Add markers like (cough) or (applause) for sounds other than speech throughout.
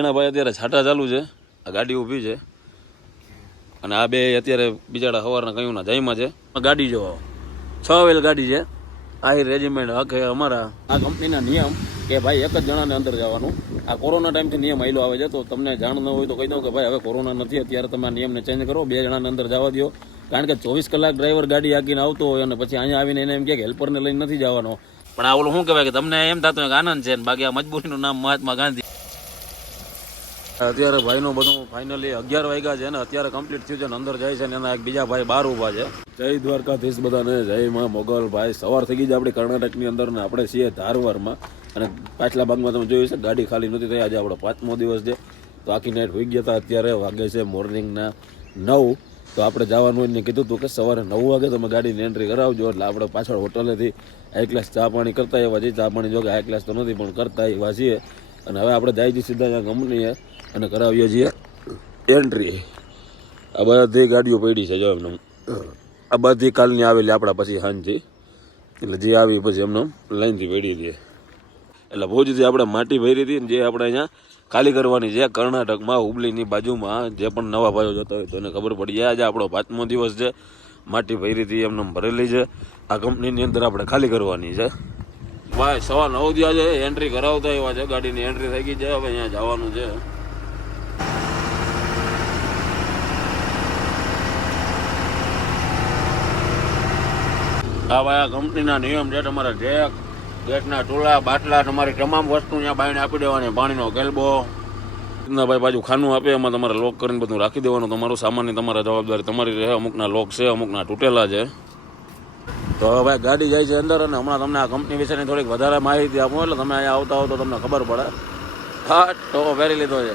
એના ભાઈ અત્યારે છાટા ચાલુ છે, આ ગાડી ઊભી છે. અને આ બે અત્યારે બિચારા સવારના કયું ના જયમાં છે. ગાડી જો છ વેલ ગાડી છે. આ રેજિમેન્ટ હકે અમારા આ કંપનીના નિયમ કે ભાઈ એક જ જણાને અંદર જવાનું. આ કોરોના ટાઈમથી નિયમ આવેલો આવે છે, તો તમને જાણ ન હોય તો કહી દઉં કે ભાઈ હવે કોરોના નથી, અત્યારે તમે આ નિયમને ચેન્જ કરો. બે જણાને અંદર જવા દો કારણ કે ચોવીસ કલાક ડ્રાઈવર ગાડી આકીને આવતો હોય અને પછી અહીંયા આવીને એને એમ કે હેલ્પરને લઈને નથી જવાનો. પણ આ ઓલું શું કહેવાય કે તમને એમ થતું કે આનંદ છે બાકી આ મજબૂરીનું નામ મહાત્મા ગાંધી અત્યારે ભાઈનું બધું ફાઇનલી અગિયાર વાગ્યા છે ને અત્યારે કમ્પ્લીટ થયું છે ને અંદર જાય છે ને એના એક બીજા ભાઈ બાર ઊભા છે. જય દ્વારકાધીશ બધાને, જય માં મોગલ ભાઈ. સવાર થઈ ગઈ છે આપણી કર્ણાટકની અંદર ને આપણે છીએ ધારવારમાં અને પાછલા ભાગમાં તમે જોયું છે, ગાડી ખાલી નથી થઈ. આજે આપણો પાંચમો દિવસ છે. તો આખી નાઇટ હોઈ ગયા હતા. અત્યારે વાગે છે મોર્નિંગના નવ. તો આપણે જવાનું એને કીધું હતું કે સવારે નવ વાગે તમે ગાડીની એન્ટ્રી કરાવજો. એટલે આપણે પાછળ હોટલેથી એક ક્લાસ ચા પાણી કરતા એવા છીએ. ચા પાણી જો કે હાઈ ક્લાસ તો નથી, પણ કરતા એવા છીએ. અને હવે આપણે જાય છીએ સીધા ત્યાં કંપનીએ અને કરાવીએ છીએ એન્ટ્રી આ બધી ગાડીઓ પડી છે જો એમને આ બધી કાલની આવેલી આપણા પછી હાનથી એટલે જે આવી પછી એમને લાઈનથી પડી હતી એટલે ભોજથી આપણે માટી ભરી હતી જે આપણે અહીંયા ખાલી કરવાની છે, કર્ણાટકમાં, હુબલીની બાજુમાં, જે પણ નવા ભાઈઓ જતા હોય તો એને ખબર પડી જાય. આજે આપણો પાંચમો દિવસ છે. માટી ભરી હતી, એમને ભરેલી છે. આ કંપનીની અંદર આપણે ખાલી કરવાની છે. ભાઈ, સવા નવ થયા છે. એન્ટ્રી કરાવતા એવા છે. ગાડીની એન્ટ્રી થઈ ગઈ છે. હવે અહીંયા જવાનું છે. હા ભાઈ આ કંપનીના નિયમ છે તમારા જેક ગેસના ચૂલા બાટલા, તમારી તમામ વસ્તુ ત્યાં બાઈને આપી દેવાની, પાણીનો કેલબો ના ભાઈ બાજુ ખાનું આપે, એમાં તમારે લોક કરીને બધું રાખી દેવાનું. તમારું સામાનની તમારા જવાબદારી તમારી રહે, અમુકના લોક છે, અમુકના તૂટેલા છે. તો હવે ભાઈ ગાડી જાય છે અંદર અને હમણાં તમને આ કંપની વિશેની થોડીક વધારે માહિતી આપું, એટલે તમે અહીંયા આવતા હો તો તમને ખબર પડે. હા, તો પહેરી લીધો છે.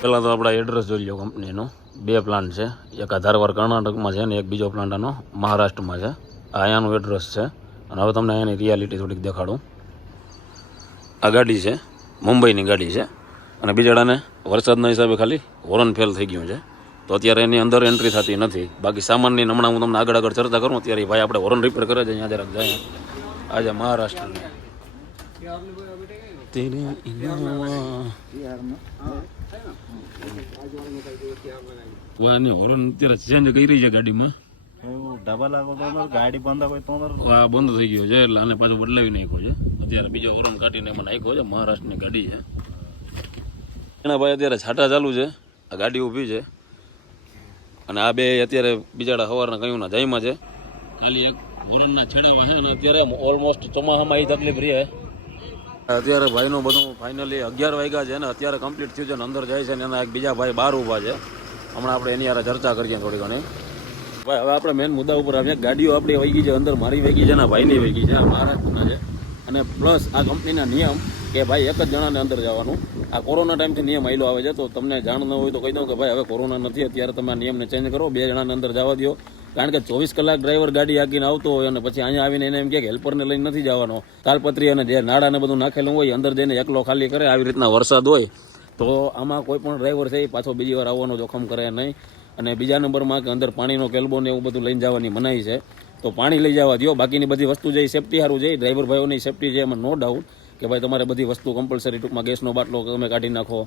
પહેલાં તો આપણા એડ્રેસ જોઈ લો કંપનીનો. બે પ્લાન્ટ છે. એક આ ધારવાડ કર્ણાટકમાં છે ને એક બીજો પ્લાન્ટ આનો મહારાષ્ટ્રમાં છે. અહીંયાનું એડ્રેસ છે. અને હવે તમને અહીંયાની રિયાલિટી થોડીક દેખાડું. આ ગાડી છે. મુંબઈની ગાડી છે. અને બીજાડાને વરસાદના હિસાબે ખાલી હોરન ફેલ થઈ ગયું છે. તો અત્યારે એની અંદર એન્ટ્રી થતી નથી. બાકી સામાનની હમણાં હું તમને આગળ આગળ ચર્ચા કરું, અત્યારે ભાઈ આપણે હોરન રિપેર કરે છે, અહીંયા જરાક જાય. આજે મહારાષ્ટ્રની. તેરે ವಾನಿ હોરન અત્યારે ચેન્જ કરી છે ગાડીમાં ડબલ ગાડી બંધ હોય તો બંધ થઈ ગયો છે એટલે આને પાછું બદલાવી નાખ્યો છે અત્યારે બીજો હોરન કાઢીને એમાં નાખ્યો છે મહારાષ્ટ્રની ગાડી છે એના ભાઈ અત્યારે છાટા ચાલુ છે, આ ગાડી ઊભી છે. અને આ બે અત્યારે બિચારા સવારના કયું ના જાયમાં છે. ખાલી એક હોરનના છેડાવા છે, અને અત્યારે ઓલમોસ્ટ ચોમાસામાં એ તકલીફ રહે. અત્યારે ભાઈનું બધું ફાઇનલી અગિયાર વાગ્યા છે ને અત્યારે કમ્પ્લીટ થયું છે ને અંદર જાય છે ને એના એક બીજા ભાઈ બહાર ઊભા છે. હમણાં આપણે એની યાર ચર્ચા કરીએ થોડી ઘણી. ભાઈ, હવે આપણે મેન મુદ્દા ઉપર આવીએ. ગાડીઓ આપણી વહી ગઈ છે, અંદર મારી વહી ગઈ છે ને ભાઈની વહી ગઈ છે મહારાષ્ટ્રના છે. અને પ્લસ આ કંપનીના નિયમ કે ભાઈ એક જ જણાને અંદર જવાનું. આ કોરોના ટાઈમથી નિયમ આવેલો આવે છે, તો તમને જાણ ન હોય તો કહી દઉં કે ભાઈ હવે કોરોના નથી, અત્યારે તમે આ નિયમને ચેન્જ કરો, બે જણાને અંદર જવા દો કારણ કે ચોવીસ કલાક ડ્રાઈવર ગાડી હાકીને આવતો હોય અને પછી અહીંયા આવીને એને એમ કે હેલ્પરને લઈને નથી જવાનો. તાલપત્રી અને જે નાડાને બધું નાખેલું હોય, અંદર જઈને એકલો ખાલી કરે, આવી રીતના વરસાદ હોય, તો આમાં કોઈ પણ ડ્રાઈવર છે એ પાછો બીજી વાર આવવાનો જોખમ કરે નહીં. અને બીજા નંબરમાં કે અંદર પાણીનો કેલ્બો ને એવું બધું લઈને જવાની મનાઈ છે. તો પાણી લઈ જવા દો બાકીની બધી વસ્તુ જે સેફટી સારું છે ડ્રાઈવર ભાઈઓની સેફટી છે, એમાં નો ડાઉટ કે ભાઈ તમારે બધી વસ્તુ કમ્પલસરી ટૂંકમાં ગેસનો બાટલો તમે કાઢી નાખો,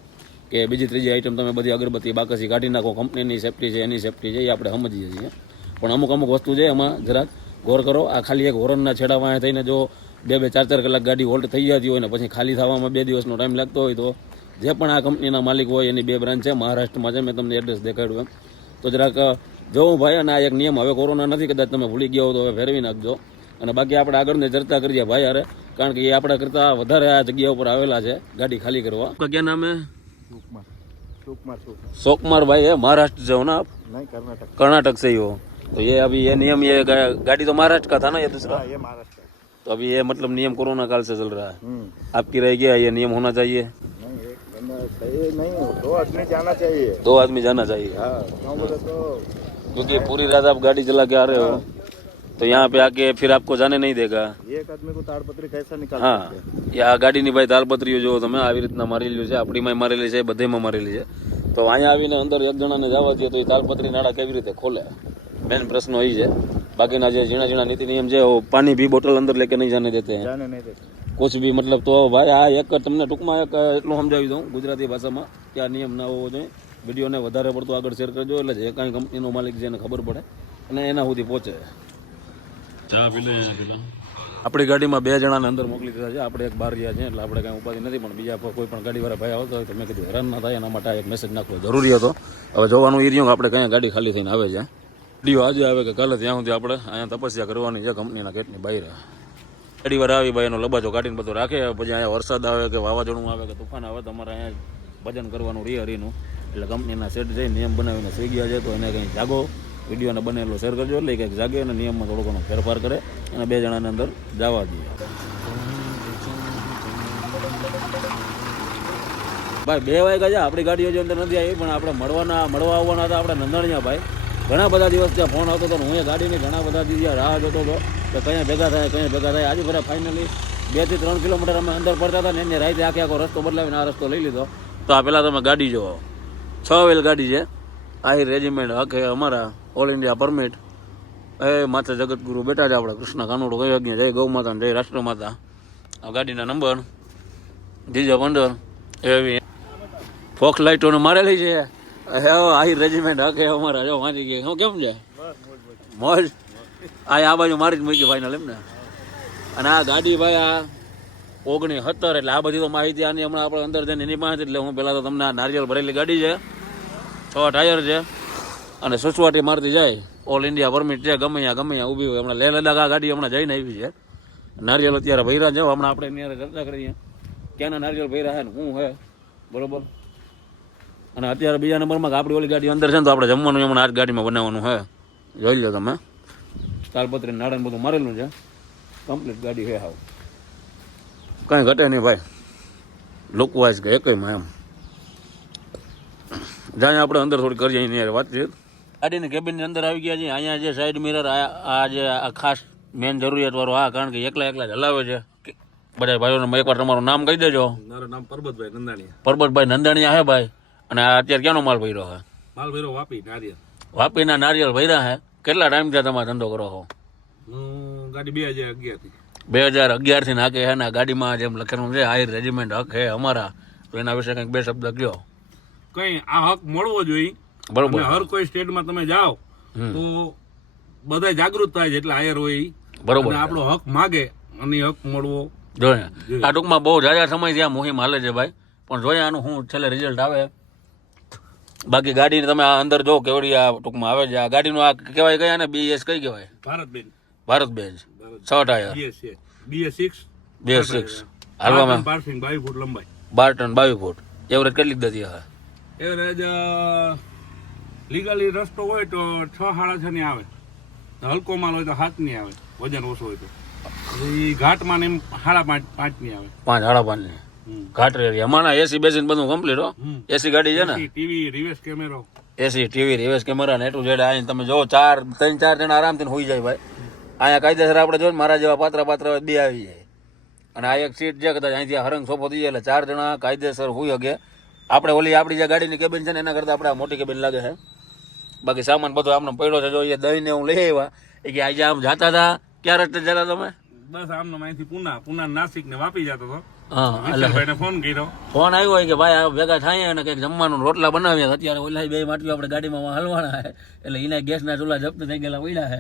કે બીજી ત્રીજી આઈટમ તમે બધી અગરબત્તી, બાકસી કાઢી નાખો કંપનીની સેફટી છે, એની સેફટી છે એ આપણે સમજીએ છીએ. પણ અમુક અમુક વસ્તુ છે એમાં જરાક ગોર કરો. આ ખાલી એક હોરનના છેડામાં થઈને જો બે બે ચાર ચાર કલાક ગાડી હોલ્ટ થઈ જતી હોય ને પછી ખાલી થવામાં બે દિવસનો ટાઈમ લાગતો હોય તો જે પણ આ કંપનીના માલિક હોય એની બે બ્રાન્ચ છે. મહારાષ્ટ્રમાં છે મેં તમને એડ્રેસ દેખાડ્યું એમ. તો જરાક જોઉં ભાઈ અને આ એક નિયમ હવે કોરોના નથી કદાચ તમે ભૂલી ગયા હો તો હવે ફેરવી નાખજો. અને બાકી આપણે આગળને ચર્ચા કરીએ ભાઈ અરે કારણ કે એ આપણા કરતા વધારે આ જગ્યા ઉપર આવેલા છે ગાડી ખાલી કરવા. ક્યાં નામે સોકમાર. ભાઈ હે મહારાષ્ટ્ર જાઓ ના કર્ણાટક. કર્ણાટક સે હો. तो ये अभी ये नियम ये गा- गाड़ी तो महाराष्ट्र का था ना ये दूसरा હા એ મહારાષ્ટ્ર तो अभी ये मतलब नियम कोरोना काल से चल रहा है हम्म आपकी रह गया ये नियम होना चाहिए नहीं एक बंदा सही नहीं हो दो आदमी जाना चाहिए दो आदमी जाना चाहिए हाँ क्यों बोले तो क्योंकि पूरी रात आप गाड़ी चला के आ रहे हो तो यहाँ पे आके फिर आपको जाने नहीं देगा एक आदमी को ताड़पत्री कैसा निकाल હા सकते એ આ ગાડીની ભાઈ તાલપત્રીઓ જો તમે આવી રીતના મારેલી છે આપણીમાં મારેલી છે બધેમાં મારેલી છે તો અહીંયા આવીને અંદર એક જણાને જવા દે તો એ તાલપત્રી નાળા કેવી રીતે ખોલે મેન પ્રશ્ન એ છે બાકીના જે ઝીણા ઝીણા નીતિ નિયમ છે वो पानी भी बोतल अंदर लेके नहीं जाने देते हैं जाने नहीं देते કુછ બી મતલબ તો ભાઈ આ એક તમને ટૂંકમાં એક એટલું સમજાવી દઉં ગુજરાતી ભાષામાં કે આ નિયમ ના હોવો જોઈએ વિડીયોને વધારે પડતું આગળ શેર કરજો એટલે જે કાંઈ કંપનીનો માલિક છે એને ખબર પડે અને એના સુધી પહોંચે ચા પી લે આપણી ગાડીમાં બે જણાને અંદર મોકલી દીધા છે આપણે એક બહાર ગયા છે એટલે આપણે કાંઈ ઉપાધિ નથી પણ બીજા કોઈ પણ ગાડીવાળા ભાઈ આવતો હોય તો મેં કીધું હેરાન ના થાય એના માટે આ એક મેસેજ નાખવો જરૂરી હતો હવે જોવાનું એ રહ્યું કે આપણે કયા ગાડી ખાલી થઈને આવે છે વીડિયો આજે આવે કે કાલે ત્યાં સુધી આપણે અહીંયા તપસ્યા કરવાની છે કંપનીના ગેટની બહાર. ઘડી વાર આવી ભાઈ એનો લબાજો કાઢીને બધું રાખે, પછી અહીંયા વરસાદ આવે કે વાવાઝોડું આવે કે તુફાન આવે, તમારે અહીંયા ભજન કરવાનું રી હરીનું. એટલે કંપનીના સેટ જઈ નિયમ બનાવીને સુઈ ગયા છે, તો એને કંઈ જાગો. વિડીયોને બનેલો શેર કરજો, એટલે કંઈક જાગે અને નિયમમાં થોડો ઘણો ફેરફાર કરે અને બે જણાને અંદર જવા દઈએ ભાઈ, બે વાગ્યા છે, આપણી ગાડીઓ જે અંદર નથી આવી, પણ આપણે મળવાના, મળવા આવવાના હતા, આપણે નંદણિયા ભાઈ. ઘણા બધા દિવસ ત્યાં ફોન આવતો હતો હું એ ગાડીની ઘણા બધા દિવસ રાહ જોતો હતો કે કયા ભેગા થાય, કયા ભેગા થાય. આજે ફરે ફાઇનલી બેથી ત્રણ કિલોમીટર અમે અંદર પડતા હતા ને એને રાતે આખે આખો રસ્તો બદલાવીને આ રસ્તો લઈ લીધો. તો આ પહેલાં તમે ગાડી જોવો. છ વેલ ગાડી છે. આહી રેજિમેન્ટ હકે અમારા ઓલ ઇન્ડિયા પરમિટ એ માતા જગતગુરુ બેટા છે, આપણે કૃષ્ણ કાનુડો કયો અજ્ઞા જય ગૌ માતા જય રાષ્ટ્રમાતા આ ગાડીના નંબર જીજા પંદર, એવી. ફોક્સ લાઇટોને મારેલી છે. હે, આહી રેજિમેન્ટ હકે, અમારા જો વાંચી ગયા. હું કેમ છે મોજ. આ આ બાજુ મારી જ મૂકી ફાઇનલ એમ ને. અને આ ગાડી ભાઈ આ ઓગણી સત્તર એટલે આ બધી તો માહિતી આની હમણાં આપણે અંદર જઈને એની પાસે એટલે હું પહેલાં તો તમને આ નારિયેલ ભરેલી ગાડી છે, છ ટાયર છે, અને સુસવાટી મારતી જાય. ઓલ ઇન્ડિયા પરમિટ છે, ગમે ત્યાં ગમે ત્યાં ઊભી હોય. હમણાં લેહ લદાખ આ ગાડી હમણાં જઈને આવી છે. નારિયેલ અત્યારે ભૈરા છે. હમણાં આપણે ચર્ચા કરીએ. ક્યાંના નારિયેલ ભૈરા છે ને શું હે, બરોબર? અને અત્યારે બીજા નંબરમાં આપણી ઓલી ગાડી અંદર છે ને તો આપણે જમવાનું જમવાનું આ જ ગાડીમાં બનાવવાનું છે જોઈ લો તમે. તાલપત્રી નાળન બધું મારેલું છે. કમ્પ્લીટ ગાડી છે આવું કાંઈ ઘટે નહીં ભાઈ. લુક વાઇઝ કે એકમાં એમ. જાય આપણે અંદર થોડી કરીએ એની યાર વાતચીત. ગાડીની કેબિનની અંદર આવી ગયા છે અહીંયા જે સાઈડ મિરર આ જે આ ખાસ મેન જરૂરિયાત વાળો આ કારણ કે એકલા એકલા જ હલાવે છે. કે- બધા ભાઈઓને એકવાર તમારું નામ કહી દેજો. મારું નામ પરબતભાઈ નંદાણીયા. પરબતભાઈ નંદાણીયા હે ભાઈ. અને અત્યારે ક્યાંનો માલ ભર્યો છે? માલ ભર્યો વાપી નારિયેલ. વાપીના નારિયેળ ભર્યા છે? કેટલા ટાઈમ થયા તમે ધંધો કરો છો? ગાડી બે હજાર અગિયારથી. બે હજાર અગિયારથી નાખે છે ને ગાડીમાં જેમ લખેલું છે હાઈ રેજિમેન્ટ હક હે અમારા. તો એના વિશે કંઈક બે શબ્દ કયો કઈ આ હક મળવો જોઈએ. બરોબર. હર કોઈ સ્ટેટમાં તમે જાઓ તો બધા જાગૃત થાય છે એટલે હાયર હોય. બરોબર. આપણો હક માગે અને હક મળવો જોઈએ. આ ટૂંકમાં બહુ જાજા સમય ત્યાં મુહિમ હાલે છે ભાઈ. પણ જોઈએ આનું શું છેલ્લે રિઝલ્ટ આવે. બાકી ગાડીને તમે આ અંદર જો કેવડી આ ટૂંકમાં આવે છે. આ ગાડીનું આ કહેવાય કયા ને? બીએસ કઈ કહેવાય? ભારત બેન ભારત બેન્ચ છ. Tyre BS six BS six હાલવામાં? બાવીસ ફૂટ લંબાઈ. બાર ટન બાવીસ ફૂટ. એવરેજ કેટલી દતી હશે એવરેજ લીગલી રસ્તો હોય તો છ સાડા છ ની આવે. હલકો માલ હોય તો સાતની આવે. વજન ઓછું હોય તો. ઘાટમાં ને એમ સાડા પાંચ પાંચની આવે. પાંચ સાડા પાંચની. હમ. ઘાટ એરિયા માના એસી બેસીને બધું કમ્પ્લીટ હો. એસી ગાડી છે ને? ટીવી રિવર્સ કેમેરો એસી ટીવી રિવર્સ કેમેરા ને એટલું જેડે આવીને તમે જો ચાર ત્રણ ચાર જણા આરામથી હોઈ જાય ભાઈ. અહીંયા કાયદેસર આપણે જો ને મારા જેવા પાત્ર પાત્ર બે આવી જાય. અને આ એક સીટ છે કદાચ અહીંથી હરંગ સોફો થઈ જાય એટલે ચાર જણા કાયદેસર હોઈ શકે. આપણે ઓલી આપણી જે ગાડીની કેબિન છે ને એના કરતાં આપણે આ મોટી કેબિન લાગે છે. બાકી સામાન બધો આપણે પડ્યો છે જો એ દહીંને હું લઈ આવ્યા. એ કે આજે આમ જાતા હતા? ક્યારે જતા તમે? બસ આમનો અહીંથી પુના પુના નાસિક ને વાપી જતો હતો. વિશાલભાઈને ફોન કર્યો. ફોન આવ્યો હોય કે ભાઈ આ ભેગા થાય અને કંઈક જમવાનું રોટલા બનાવ્યા અત્યારે ઓલા બે માટલીઓ આપણે ગાડીમાં હલવાના છે. એટલે એના ગેસના ચૂલા જપ્ત થઈ ગયેલા પડ્યા છે.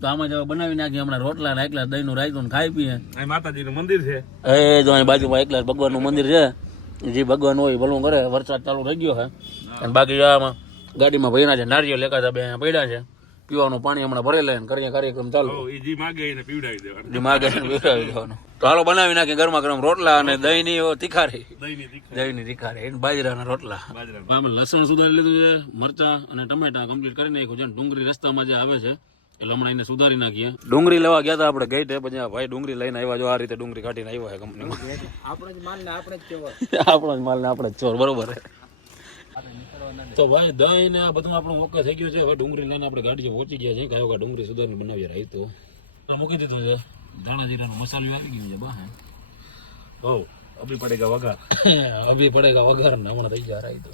તો આમાં જવા બનાવી નાખીએ. હમણાં રોટલા ને એકલા રાયતું ને ખાઈ પીએ. માતાજી માતાજીનું મંદિર છે. એ જો બાજુમાં એકલા ભગવાનનું મંદિર છે. જે ભગવાન હોય ભલું કરે. વરસાદ ચાલુ થઈ ગયો છે. અને બાકી આમાં ગાડીમાં ભર્યા છે નારિયેળ એકાદા બે પડ્યા છે. પીવાનું પાણી હમણાં ભરેલા ને કરીએ કાર્યક્રમ ચાલુ. જે માગે એને પીવડાવી દેવાનું. જે માગે છે પીવડાવી દેવાનું. તો હાલો બનાવી નાખીએ ગરમા ગરમ રોટલા અને દહીંની તીખારી. દહીં ની દહીંની તીખારી એને બાજરાના રોટલા. બાજરા લસણ સુધારી લીધું છે મરચા અને ટમેટા કમ્પ્લીટ કરી નાખ્યું છે ડુંગળી રસ્તામાં જે આવે છે એટલે હમણાં એને સુધારી નાખીએ. ડુંગળી લેવા ગયા હતા આપણે ગઈ પછી ભાઈ ડુંગળી લઈને આવ્યા જો આ રીતે ડુંગળી કાઢીને આવ્યા છે કંપનીમાં આપણો જ માલ ને આપણે જ ચોર આપણો જ માલ ને આપણે જ ચોર (laughs) બરોબર તો ભાઈ દહીં ને આ બધું આપણું ઓકે થઈ ગયું છે. હવે ડુંગળી લઈને આપણે ગાડી પહોંચી ગયા છે. કયો કા ડુંગળી સુધારીને બનાવી રહી તો મૂકી દીધું છે. ધાણા જીરાનો મસાલો આવી ગયું છે બા હો. અભી પડેગા વઘાર. (laughs) અભી પડેગા વઘાર ને હમણાં થઈ ગયા રાઈ તો.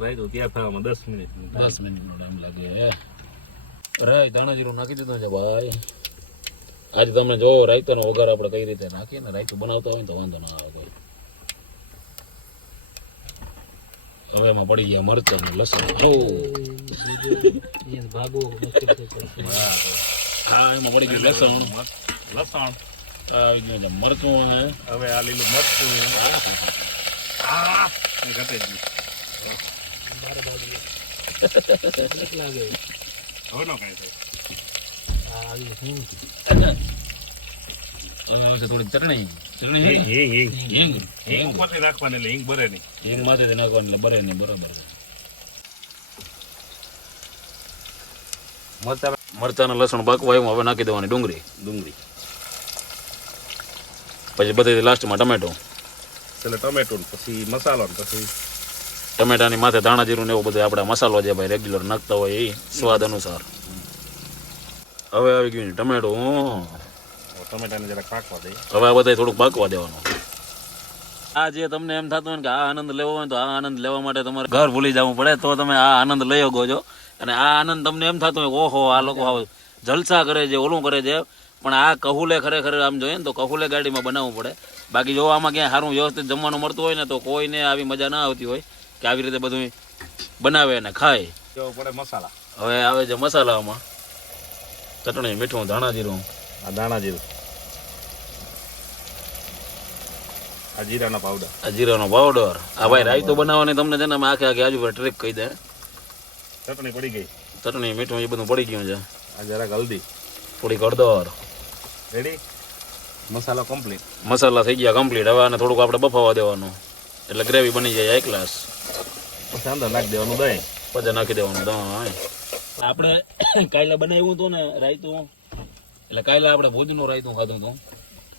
રાઈ તો ત્યાં થવામાં દસ મિનિટ દસ મિનિટનો ટાઈમ લાગે રાઈ ધાણા જીરું નાખી દીધું છે ભાઈ. આજે તમને જોવો રાયતાનો વઘાર આપણે કઈ રીતે નાખીએ ને રાયતું બનાવતા હોય તો વાંધો ના આવે કોઈ હવે એમાં પડી ગયા મરચાં ને લસણ. ભાગો મુશ્કેલ થઈ પડશે હા એમાં પડી ગયું લસણ. લસણ. આવી ગયું મરચું હવે. આ લીલું મરચું આ ઘટે જ નહીં. (laughs) લાગે? હવે નો કાંઈ થાય આ આવી હિંગ હવે આવે છે થોડીક ચટણી ચટણી હિંગ હિંગ હિંગ. હિંગ ઉપરથી નાખવાની એટલે હિંગ ભરે નહીં. હિંગ માથેથી નાખવાની એટલે બરે નહીં બરાબર મરચા મરચાં લસણ પાકવા આવ્યું હવે નાખી દેવાની ડુંગળી. ડુંગળી. પછી બધી લાસ્ટમાં ટમેટો. એટલે ટમેટો પછી મસાલો પછી ટમેટાની માથે ધાણા જીરું ને એવું બધું આપણે મસાલો જે ભાઈ રેગ્યુલર નાખતા હોય એ સ્વાદ અનુસાર. હવે આવી ગયું ટમેટો. ટમેટાને જરાક પાકવા દઈએ. હવે આ બધા થોડુંક પાકવા દેવાનું. આ જે તમને એમ થતું હોય ને કે આ આનંદ લેવો હોય તો આ આનંદ લેવા માટે તમારે ઘર ભૂલી જવું પડે તો તમે આ આનંદ લઈ શકો છો. અને આ આનંદ તમને એમ થતું હોય ઓહો આ લોકો જલસા કરે છે ઓલું કરે છે પણ આ કહુલે ખરેખર આમ જોઈએ ને તો કહુલે ગાડીમાં બનાવવું પડે. બાકી જો આમાં ક્યાંય સારું વ્યવસ્થિત જમવાનું મળતું હોય ને તો કોઈને આવી મજા ના આવતી હોય કે આવી રીતે બધું બનાવે અને ખાય. પડે મસાલા? હવે આવે છે મસાલામાં. ચટણી મીઠું ધાણા જીરું. આ દાણા જીરું આ જીરાનો પાવડર આ જીરાનો પાવડર આ ભાઈ રાયતો બનાવવાની તમને છે ને આખે આખી આજુ ટ્રીક કહી દે. ચટણી પડી ગઈ. ચટણી મીઠું એ બધું પડી ગયું છે. આ જરાક હલ્દી. થોડીક હળદર. રેડી મસાલો કમ્પ્લીટ મસાલા થઈ ગયા કમ્પ્લીટ હવે આને થોડુંક આપણે બફાવા દેવાનું. એટલે ગ્રેવી બની જાય એક ગ્લાસ પછી અંદર નાખી દેવાનું દહીં. પછી નાખી દેવાનું દહીં આપણે કાલે બનાવ્યું હતું ને રાયતું. એટલે કાયલા આપણે ભોજનું રાયતું ખાધું હતું.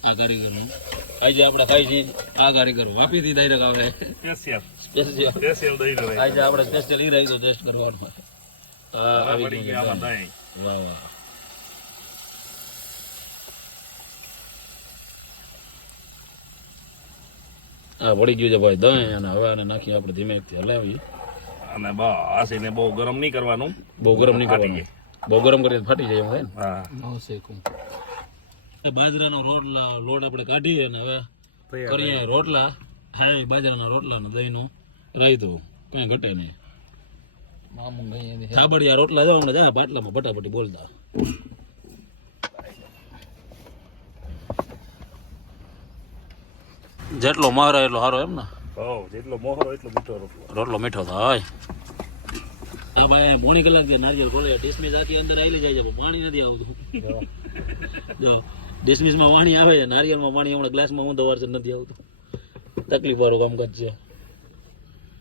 આ કારીગરનું. આજે આપણે ખાઈ આ કારીગર વાપીથી ડાયરેક્ટ આવે સ્પેશિયલ સ્પેશિયલ સ્પેશિયલ દહીં નો આજે આપણે સ્પેશિયલ ઈ રાયતું ટેસ્ટ કરવાનો. આ આવી આમાં દહીં. દહીં વાહ વાહ. હા પડી ગયું છે ભાઈ દહીં અને હવે આને નાખી આપણે ધીમેથી હલાવી અને બસ એને બહુ ગરમ નહીં કરવાનું. બહુ ગરમ નહીં ફાટી કરવાનું. બહુ ગરમ કરીએ તો ફાટી જાય એમ થાય ને? હા. બહુ શેકું બાજરાનો રોટલા લોટ આપણે કાઢીએ અને હવે કરીએ રોટલા. હા બાજરાના રોટલા ને દહીંનું રાયતું કઈ ઘટે નહીં. સાબડિયા રોટલા જાવ ને જા બાટલામાં ફટાફટી બોલતા. જેટલો મારે એટલો સારો એમ ને? હો જેટલો મોહરો એટલો મીઠો રોટલો. રોટલો મીઠો થાય હા ભાઈ મોણી કલાકથી નારિયેળ ખોલે મેં જાતી અંદર આવેલી જાય છે પાણી નથી આવતું. જો. ડિસમિસમાં પાણી આવે છે નારિયેળમાં પાણી હમણાં ગ્લાસમાં ઊંધો વાર નથી આવતું. તકલીફ વાળું કામકાજ છે.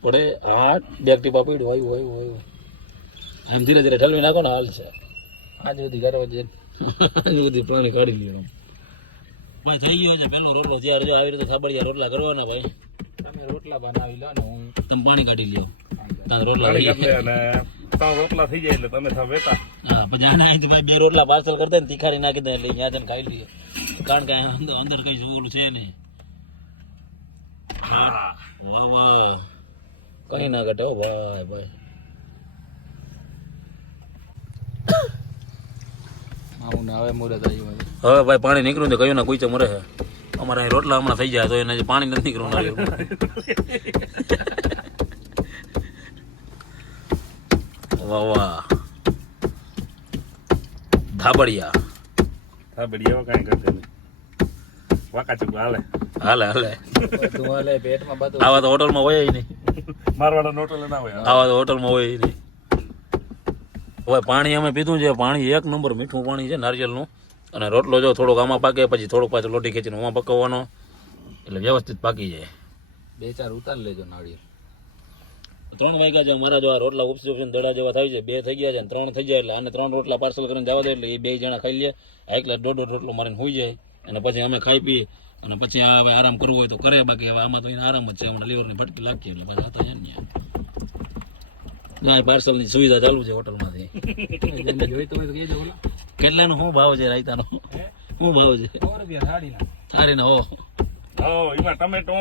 પડે હા બે ટીપા પડ્યું આવ્યું આવ્યું આવ્યું. આમ ધીરે ધીરે ઠલવી નાખો ને હાલ છે. આજે બધી કરવા છે આજે બધી પાણી કાઢી લ્યો ભાઈ થઈ ગયો છે. પહેલો રોટલો તૈયાર જો આવી રીતે સાબડિયા રોટલા કરવાના ભાઈ. તમે રોટલા બનાવી લો ને હું તમે પાણી કાઢી લ્યો. તાર રોટલા લઈ અને ત્રણ રોટલા થઈ જાય એટલે તમે થા વેતા. હા પછી આના અહીંથી ભાઈ બે રોટલા પાર્સલ કરતા ને તીખારી નાખી દે એટલે ત્યાં જઈને ખાઈ લઈએ. કારણ કે અંદર અંદર કઈ ઓલું છે નહીં. વાહ વાહ. કઈ ના ઘટે હો ભાઈ ભાઈ. હવે ભાઈ પાણી નીકળ્યું તો કયું ના કોઈ મરે છે. અમારે અહીં રોટલા હમણાં થઈ જાય તો એને પાણી નથી નીકળવું નારિયેળમાં. થાબડિયા. થાબડિયા કાંઈ કરશે નહીં. વાકા ચૂકા હાલે. હાલે હાલે. તું હાલે પેટમાં બધું. આવા તો હોટલમાં હોય નહીં. મારવાડા હોટલ ના હોય આવા તો હોટલમાં હોય નહીં. હવે પાણી અમે પીધું છે પાણી એક નંબર મીઠું પાણી છે નારિયેલનું અને રોટલો જો થોડોક આમાં પાકે પછી થોડોક પાછો લોટી ખેંચીને આમાં પકવવાનો. એટલે વ્યવસ્થિત પાકી જાય. બે ચાર ઉતાર લેજો નાળિયેર. ત્રણ વાગ્યા છે મારા જો આ રોટલા ઉપસી ઉપસીને દડા જેવા થાય છે. બે થઈ ગયા છે અને ત્રણ થઈ જાય એટલે આને ત્રણ રોટલા પાર્સલ કરીને જવા દે એટલે એ બે જણા ખાઈ લે. આ એકલા દોઢ દોઢ રોટલો મારીને હોઈ જાય અને પછી અમે ખાઈ પી અને પછી આ હવે આરામ કરવો હોય તો કરે બાકી હવે આમાં તો એને આરામ જ છે. હમણાં લીવરની ભટકી લાગતી એટલે પાછા હતા જાય ને પાર્સલની સુવિધા ચાલુ છે હોટલમાંથી કેટલાનો શું ભાવ છે રાયતાનો? શું ભાવ છે? થાળીના સારી હો. હો એમાં ટમેટો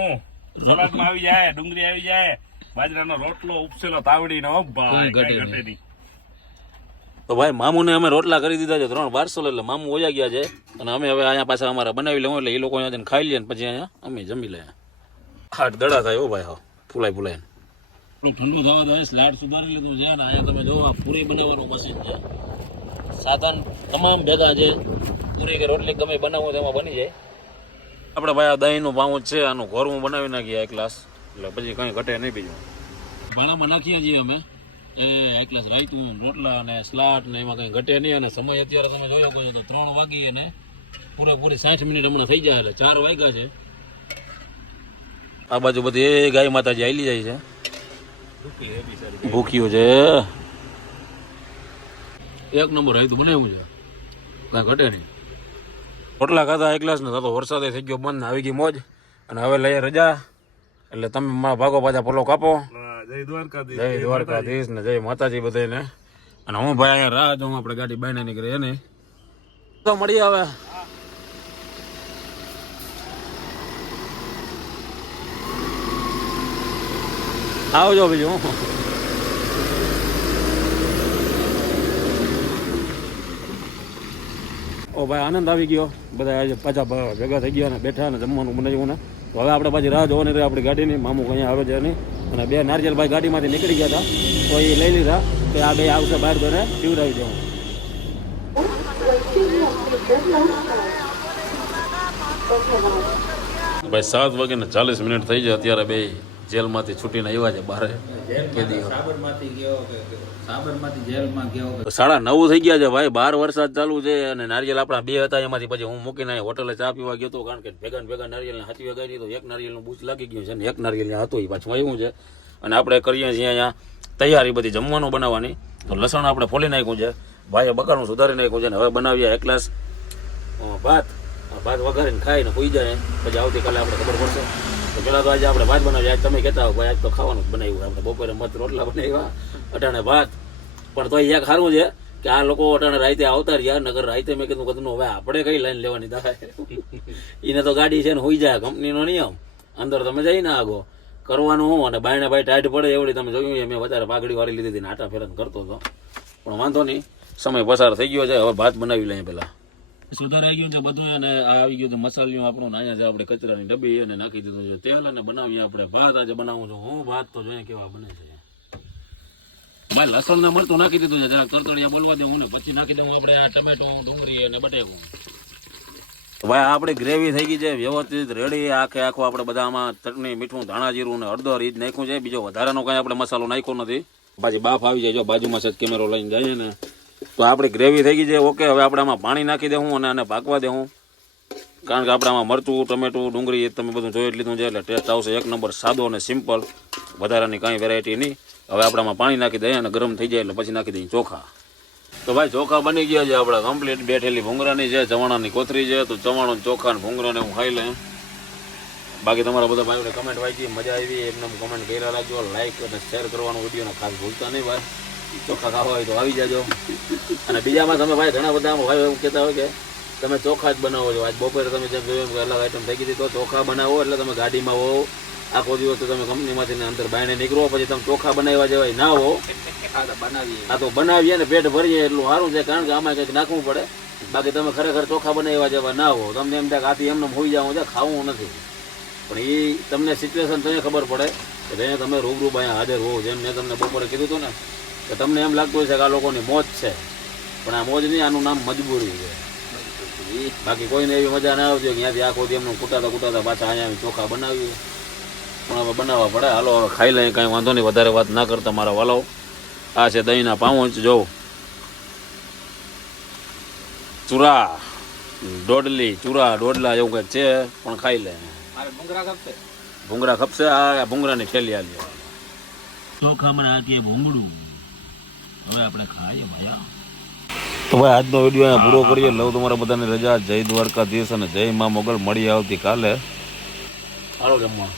સલાડમાં આવી જાય ડુંગળી આવી જાય બાજરાનો રોટલો ઉપસેલો તાવડીનો ભાઈ કોઈ ઘટે નહીં. તો ભાઈ મામુને અમે રોટલા કરી દીધા છે ત્રણ બારસો એટલે મામુ ઓજા ગયા છે. અને અમે હવે અહીંયા પાછા અમારા બનાવી લઉં એટલે એ લોકો અહીંયા ખાઈ લે પછી અહીંયા અમે જમી લઈએ. હાટ દડા થાય હો ભાઈ હા. ફૂલાય ફૂલાય. ઠંડુ થવા દે સ્લાડ સુધારી લીધું છે ને અહીંયા તમે જો આ પૂરી બનાવવાનું મશીન છે. સાધન તમામ ભેગા છે. પૂરી કે રોટલી ગમે બનાવવું તેમાં બની જાય. આપણે ભાઈ આ દહીંનું ભાવું છે આનું ઘોરવું બનાવી નાખીએ એક ગ્લાસ. એટલે પછી કંઈ ઘટે નહીં બીજું. ભાણામાં નાખીએ છીએ અમે. એ એટલે રાયતું રોટલા અને સ્લાટ ને એમાં કંઈ ઘટે નહીં અને સમય અત્યારે તમે જોયો છો તો ત્રણ વાગી અને પૂરેપૂરી સાઠ મિનિટ હમણાં થઈ જાય એટલે ચાર વાગ્યા છે. આ બાજુ બધી ગાય માતાજી આવેલી જાય છે. ભૂખ્યું છે. એક નંબર રાયતું બનાવ્યું છે. કાંઈ ઘટે નહીં. રોટલા ખાતા એક ગ્લાસ ને થતો વરસાદે થઈ ગયો બંધ ને આવી ગઈ મોજ. અને હવે લઈએ રજા. એટલે તમે મારા ભાગો પાછા પલો કાપો. જય દ્વારકાધીશ. જય દ્વારકાધીશ ને જય માતાજી બધાને અને હું ભાઈ અહીંયા રાહ જોઉં આપણે ગાડી બાઈને નીકળે એને તો મળીએ હવે. આવજો બીજું. ઓ ભાઈ આનંદ આવી ગયો. બધા આજે પાછા ભેગા થઈ ગયા ને બેઠા ને જમવાનું બનાવ્યું ને. તો હવે આપણે પાછી રાહ જોવાની રહી આપણી ગાડીની, મામુ અહીંયા આવે છે નહીં. અને બે નારિયેલભાઈ ગાડીમાંથી નીકળી ગયા હતા. તો એ લઈ લીધા. કે આ બે આવશે બહાર તો પીવડાવી દેવું. ભાઈ સાત વાગે ને ચાલીસ મિનિટ થઈ જાય અત્યારે બે. જેલમાંથી છૂટીને આવ્યા છે બહાર. સાડા નવ થઈ ગયા છે ભાઈ બાર વરસાદ ચાલુ છે અને નારિયેલ આપણા બે હતા એમાંથી પછી હું મૂકીને અહીં હોટલે ચા પીવા ગયો હતો કારણ કે ભેગા ભેગા નારિયેલ હાથી ગઈ તો એક નારિયેલનું બૂચ લાગી ગયું છે ને એક નારિયેલ હતું એ પાછું આવ્યું છે. અને આપણે કરીએ છીએ અહીંયા તૈયારી બધી જમવાનું બનાવવાની. તો લસણ આપણે ફોલી નાખ્યું છે ભાઈએ બકારનું સુધારી નાખ્યું છે ને હવે બનાવીએ એક ગ્લાસ ભાત. ભાત વઘારીને ખાઈને સુઈ જાય. પછી આવતીકાલે આપણે ખબર પડશે. પેલા તો આજે આપણે ભાત બનાવીએ. આજ તમે કહેતા હો ભાઈ આજ તો ખાવાનું બનાવ્યું. આપણે બપોરે મત રોટલા બનાવ્યા, અટાણે ભાત. પણ તો એક સારું છે કે આ લોકો અટાણે રાતે આવતા રહ્યા નગર રાતે મેં કીધું કદનું હવે આપણે કઈ લાઈન લેવાની થાય? (laughs) એને તો ગાડી છે ને હોઈ જાય, કંપનીનો નિયમ. અંદર તમે જઈ ના આગો. કરવાનું હું અને બાયણે ભાઈ ટાઈટ પડે એવડી તમે જોયું મેં વધારે પાઘડી વાળી લીધી હતી ને આટા ફેરન કરતો હતો. પણ વાંધો નહીં, સમય પસાર થઈ ગયો છે, હવે ભાત બનાવી લઈએ પેલા સુધારાઈ ગયું છે બધું અને આવી ગયું છે મસાલિયું આપણું અહીંયા આપણે કચરાની ડબ્બી એને નાખી દીધું છે. તેલ અને બનાવીએ આપણે. ભાત આજે બનાવું છું. હું ભાત તો જોઈએ કેવા બને છે. ભાઈ લસણ ને મરતું નાખી દીધું છે. જરાક તરતડિયા બોલવા દઉં હું ને પછી નાખી દઉં. આપણે આ ટમેટો, ડુંગળી અને બટેકું. ભાઈ આપણી ગ્રેવી થઈ ગઈ છે. વ્યવસ્થિત રેડી આખે આખું આપણે બધામાં ચટણી, મીઠું, ધાણા જીરું ને હળદર જ નાખ્યું છે. બીજો વધારાનો કાંઈ આપણે મસાલો નાખ્યો નથી. પાછી બાફ આવી જાય. જો બાજુમાં છે કેમેરો લઈને જઈએ ને. તો આપણી ગ્રેવી થઈ ગઈ છે. ઓકે, હવે આપણે આમાં પાણી નાખી દેવું અને આને પાકવા દેવું. કારણ કે આપણે આમાં મરચું, ટમેટું, ડુંગળી એ તમે બધું જોઈ લીધું છે. એટલે ટેસ્ટ આવશે એક નંબર સાદો અને સિમ્પલ. વધારાની કાંઈ વેરાયટી નહીં. હવે આપણે આમાં પાણી નાખી દઈએ અને ગરમ થઈ જાય એટલે પછી નાખી દઈએ ચોખા. તો ભાઈ, ચોખા બની ગયા છે આપણે કમ્પ્લીટ બેઠેલી ભૂંગરાની છે, ચવાણાની કોથરી છે. તો ચવાણું ચોખા ને ભૂંગરાને હું ખાઈ લઉં. બાકી તમારા બધા ભાઈઓને કમેન્ટ વાંચી, મજા આવી. એમને કમેન્ટ કર્યા રાખજો. લાઈક અને શેર કરવાનું વિડીયોને ખાસ ભૂલતા નહીં ભાઈ. ચોખા ખાવા હોય તો આવી જાજો. અને બીજામાં તમે ભાઈ ઘણા બધા ભાઈ એવું કહેતા હોય કે તમે ચોખા જ બનાવો છો. આજ બપોરે તમે જેમ જોયું કે અલગ આઈટમ થઈ ગઈ હતી તો ચોખા બનાવો એટલે તમે ગાડીમાં હોવ આખો દિવસ તો તમે કંપનીમાંથી ને અંદર બાયણે નીકળો પછી તમે ચોખા બનાવવા જવાય ના હો આ તો બનાવીએ. આ તો બનાવીએ ને પેટ ભરીએ એટલું સારું છે કારણ કે આમાં કંઈક નાખવું પડે. બાકી તમે ખરેખર ચોખા બનાવવા જેવા ના હો તમને એમ થાય આથી એમને હોઈ જાવ છે ખાવું નથી. પણ એ તમને સિચ્યુએશન તમને ખબર પડે કે તમે રૂબરૂ અહીંયા હાજર હોવ જેમ મેં તમને બપોરે કીધું હતું ને કે તમને એમ લાગતું હોય છે કે આ લોકોની મોજ છે. પણ આ મોજ નહીં આનું નામ મજબૂરી છે. બાકી કોઈને એવી મજા ના આવતી હોય કે ત્યાંથી આખો દી એમનું કૂટાતા કૂટાતા પાછા અહીંયા ચોખા બનાવીએ. પણ હવે બનાવવા પડે. હાલો હવે ખાઈ લઈએ કાંઈ વાંધો નહીં વધારે વાત ના કરતા મારા વાલાઓ. આ છે દહીંના પાઉચ જો. ચૂરા ડોડલી ચૂરા ડોડલા એવું કંઈક છે પણ ખાઈ લે. ભૂંગરા ખપશે? ભૂંગરા ખપશે? આ ભૂંગરાની થેલી આલી ચોખામાં નાખીએ ભૂંગળું. હવે આપણે ખાઈએ ભયા તો ભાઈ આજનો વીડિયો અહીંયા પૂરો કરીએ. લઉં તમારા બધાને રજા જય દ્વારકાધીશ અને જય મા મોગલ. મળી આવતી કાલે. હાલો જમવા